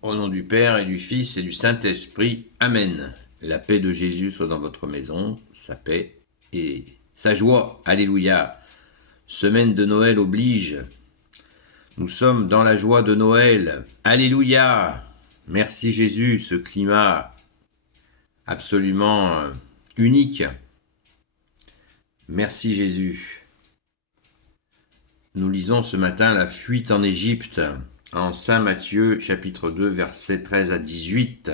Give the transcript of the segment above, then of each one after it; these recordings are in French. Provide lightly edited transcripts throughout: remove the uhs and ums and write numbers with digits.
Au nom du Père et du Fils et du Saint-Esprit. Amen. La paix de Jésus soit dans votre maison, sa paix et sa joie. Alléluia. Semaine de Noël oblige. Nous sommes dans la joie de Noël. Alléluia. Merci Jésus, ce climat absolument unique. Merci Jésus. Nous lisons ce matin la fuite en Égypte en Saint Matthieu chapitre 2 versets 13 à 18.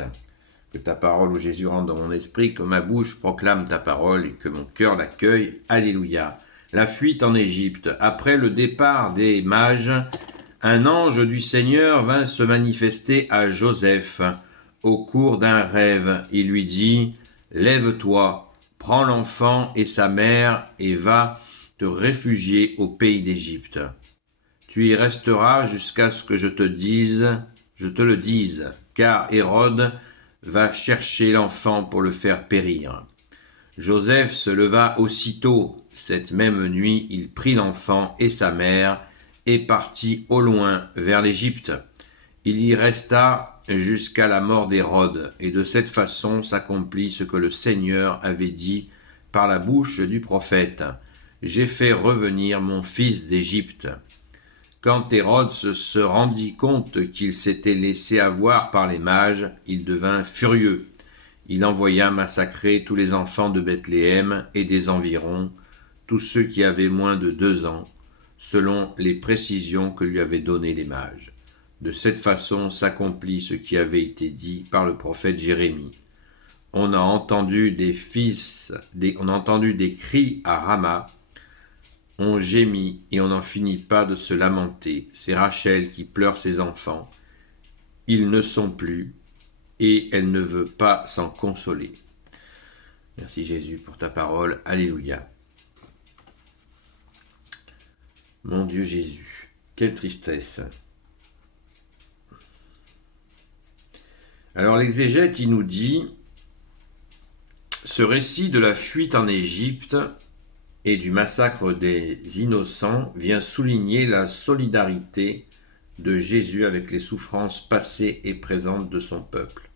Que ta parole, ô Jésus, rentre dans mon esprit, que ma bouche proclame ta parole et que mon cœur l'accueille. Alléluia. La fuite en Égypte. Après le départ des mages, un ange du Seigneur vint se manifester à Joseph au cours d'un rêve. Il lui dit : Lève-toi, prends l'enfant et sa mère et va te réfugier au pays d'Égypte. Tu y resteras jusqu'à ce que je te le dise, car Hérode va chercher l'enfant pour le faire périr. Joseph se leva aussitôt. Cette même nuit, il prit l'enfant et sa mère et partit au loin vers l'Égypte. Il y resta jusqu'à la mort d'Hérode, et de cette façon s'accomplit ce que le Seigneur avait dit par la bouche du prophète : J'ai fait revenir mon fils d'Égypte. Quand Hérode se rendit compte qu'il s'était laissé avoir par les mages, il devint furieux. Il envoya massacrer tous les enfants de Bethléem et des environs, tous ceux qui avaient moins de 2 ans, selon les précisions que lui avaient données les mages. De cette façon s'accomplit ce qui avait été dit par le prophète Jérémie. On a entendu des cris à Rama. On gémit et on n'en finit pas de se lamenter. C'est Rachel qui pleure ses enfants. Ils ne sont plus et elle ne veut pas s'en consoler. Merci Jésus pour ta parole. Alléluia. Mon Dieu Jésus, quelle tristesse. Alors l'exégète, il nous dit : ce récit de la fuite en Égypte et du massacre des innocents vient souligner la solidarité de Jésus avec les souffrances passées et présentes de son peuple.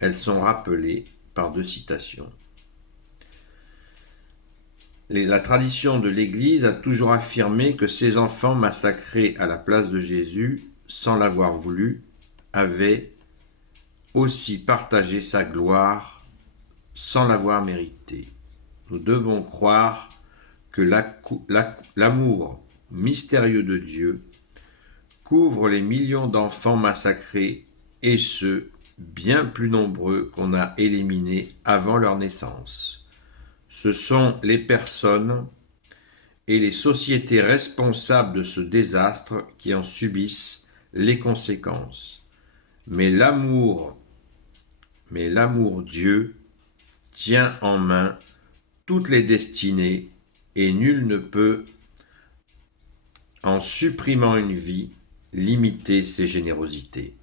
Elles sont rappelées par 2 citations. La tradition de l'Église a toujours affirmé que ces enfants massacrés à la place de Jésus, sans l'avoir voulu, avaient aussi partagé sa gloire sans l'avoir mérité. Nous devons croire que l'amour mystérieux de Dieu couvre les millions d'enfants massacrés et ceux bien plus nombreux qu'on a éliminés avant leur naissance. Ce sont les personnes et les sociétés responsables de ce désastre qui en subissent les conséquences. Mais l'amour Dieu tient en main toutes les destinées et nul ne peut, en supprimant une vie, limiter ses générosités.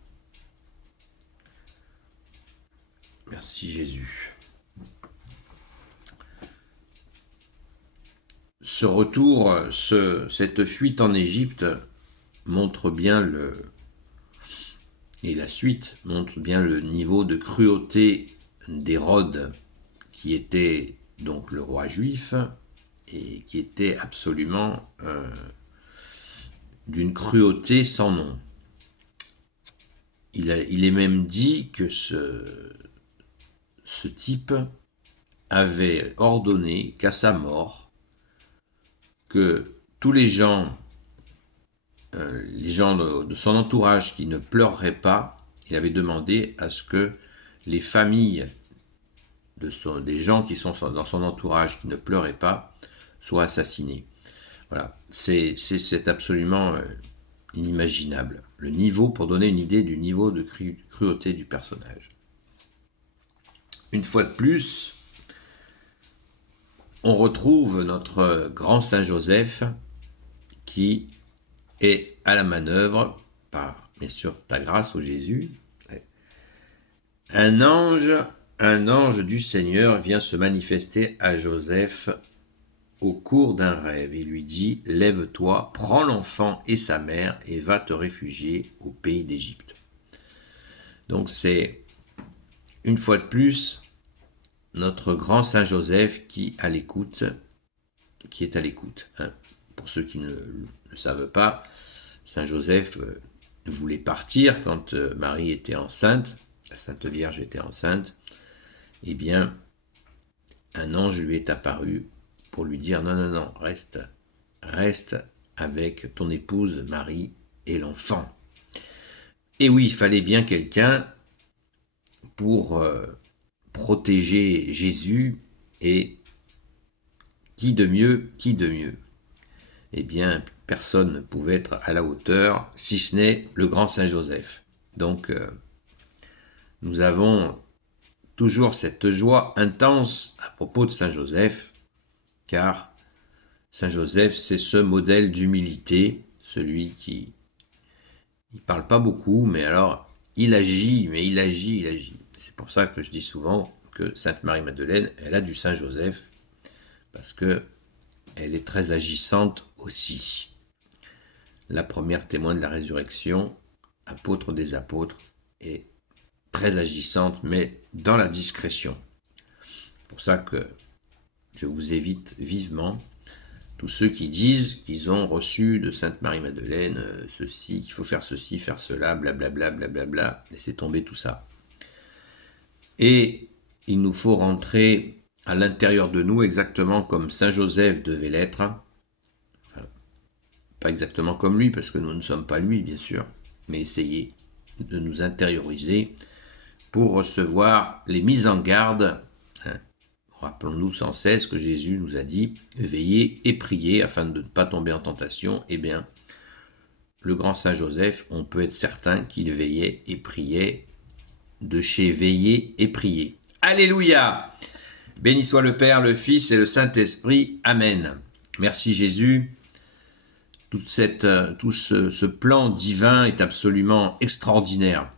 Merci Jésus. Ce retour, cette fuite en Égypte montre bien et la suite montre bien le niveau de cruauté d'Hérode, qui était donc le roi juif et qui était absolument d'une cruauté sans nom. Il est même dit que ce type avait ordonné qu'à sa mort, que tous les gens de son entourage qui ne pleureraient pas, il avait demandé à ce que les familles des gens qui sont dans son entourage qui ne pleuraient pas soient assassinés. Voilà, c'est absolument inimaginable. Le niveau, pour donner une idée du niveau de cruauté du personnage. Une fois de plus, on retrouve notre grand Saint Joseph qui est à la manœuvre par, bien sûr, ta grâce, ô Jésus. Un ange du Seigneur vient se manifester à Joseph au cours d'un rêve. Il lui dit : Lève-toi, prends l'enfant et sa mère et va te réfugier au pays d'Égypte. Donc c'est, une fois de plus, notre grand Saint Joseph qui est à l'écoute. Hein. Pour ceux qui ne le savent pas, Saint Joseph voulait partir quand Marie était enceinte, la Sainte Vierge était enceinte. Eh bien, un ange lui est apparu pour lui dire non, reste avec ton épouse Marie et l'enfant. Et oui, il fallait bien quelqu'un pour protéger Jésus, et qui de mieux Eh bien, personne ne pouvait être à la hauteur, si ce n'est le grand Saint Joseph. Donc, nous avons toujours cette joie intense à propos de Saint Joseph, car Saint Joseph, c'est ce modèle d'humilité, celui qui ne parle pas beaucoup, mais alors il agit. C'est pour ça que je dis souvent que Sainte Marie-Madeleine, elle a du Saint Joseph, parce que elle est très agissante aussi. La première témoin de la résurrection, apôtre des apôtres, est très agissante, mais dans la discrétion. C'est pour ça que je vous évite vivement tous ceux qui disent qu'ils ont reçu de Sainte Marie-Madeleine ceci, qu'il faut faire ceci, faire cela, blablabla, blablabla. Laissez tomber tout ça. Et il nous faut rentrer à l'intérieur de nous exactement comme Saint Joseph devait l'être. Enfin, pas exactement comme lui, parce que nous ne sommes pas lui, bien sûr, mais essayer de nous intérioriser pour recevoir les mises en garde. Rappelons-nous sans cesse que Jésus nous a dit « Veillez et priez afin de ne pas tomber en tentation ». Eh bien, le grand Saint Joseph, on peut être certain qu'il veillait et priait de chez veiller et prier. Alléluia! Béni soit le Père, le Fils et le Saint-Esprit. Amen. Merci Jésus. Tout ce plan divin est absolument extraordinaire.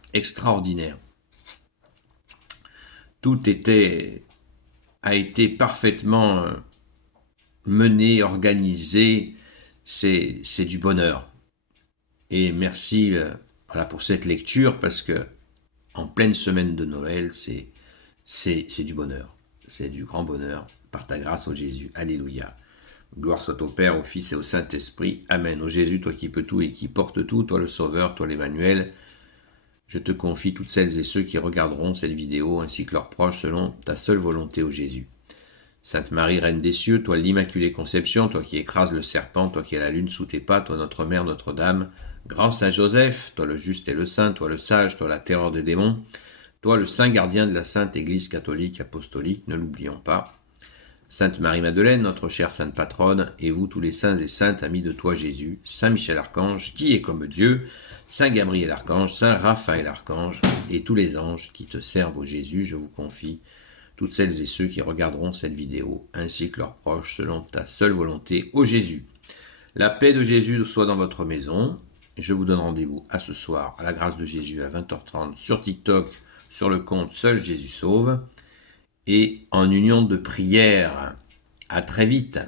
Tout a été parfaitement mené, organisé. C'est du bonheur. Et merci pour cette lecture, parce que en pleine semaine de Noël, c'est du bonheur. C'est du grand bonheur, par ta grâce, ô Jésus. Alléluia. Gloire soit au Père, au Fils et au Saint-Esprit. Amen. Ô Jésus, toi qui peux tout et qui portes tout, toi le Sauveur, toi l'Emmanuel, je te confie toutes celles et ceux qui regarderont cette vidéo, ainsi que leurs proches, selon ta seule volonté, ô Jésus. Sainte Marie, Reine des cieux, toi l'Immaculée Conception, toi qui écrases le serpent, toi qui as la lune sous tes pas, toi notre Mère, Notre-Dame, grand Saint Joseph, toi le juste et le saint, toi le sage, toi la terreur des démons, toi le saint gardien de la Sainte Église catholique apostolique, ne l'oublions pas. Sainte Marie-Madeleine, notre chère sainte patronne, et vous tous les saints et saintes amis de toi Jésus, Saint Michel Archange, qui est comme Dieu, Saint Gabriel Archange, Saint Raphaël Archange, et tous les anges qui te servent au Jésus, je vous confie toutes celles et ceux qui regarderont cette vidéo, ainsi que leurs proches, selon ta seule volonté, ô Jésus. La paix de Jésus soit dans votre maison. Je vous donne rendez-vous à ce soir, à la grâce de Jésus, à 20h30, sur TikTok, sur le compte Seul Jésus Sauve, et en union de prière. À très vite.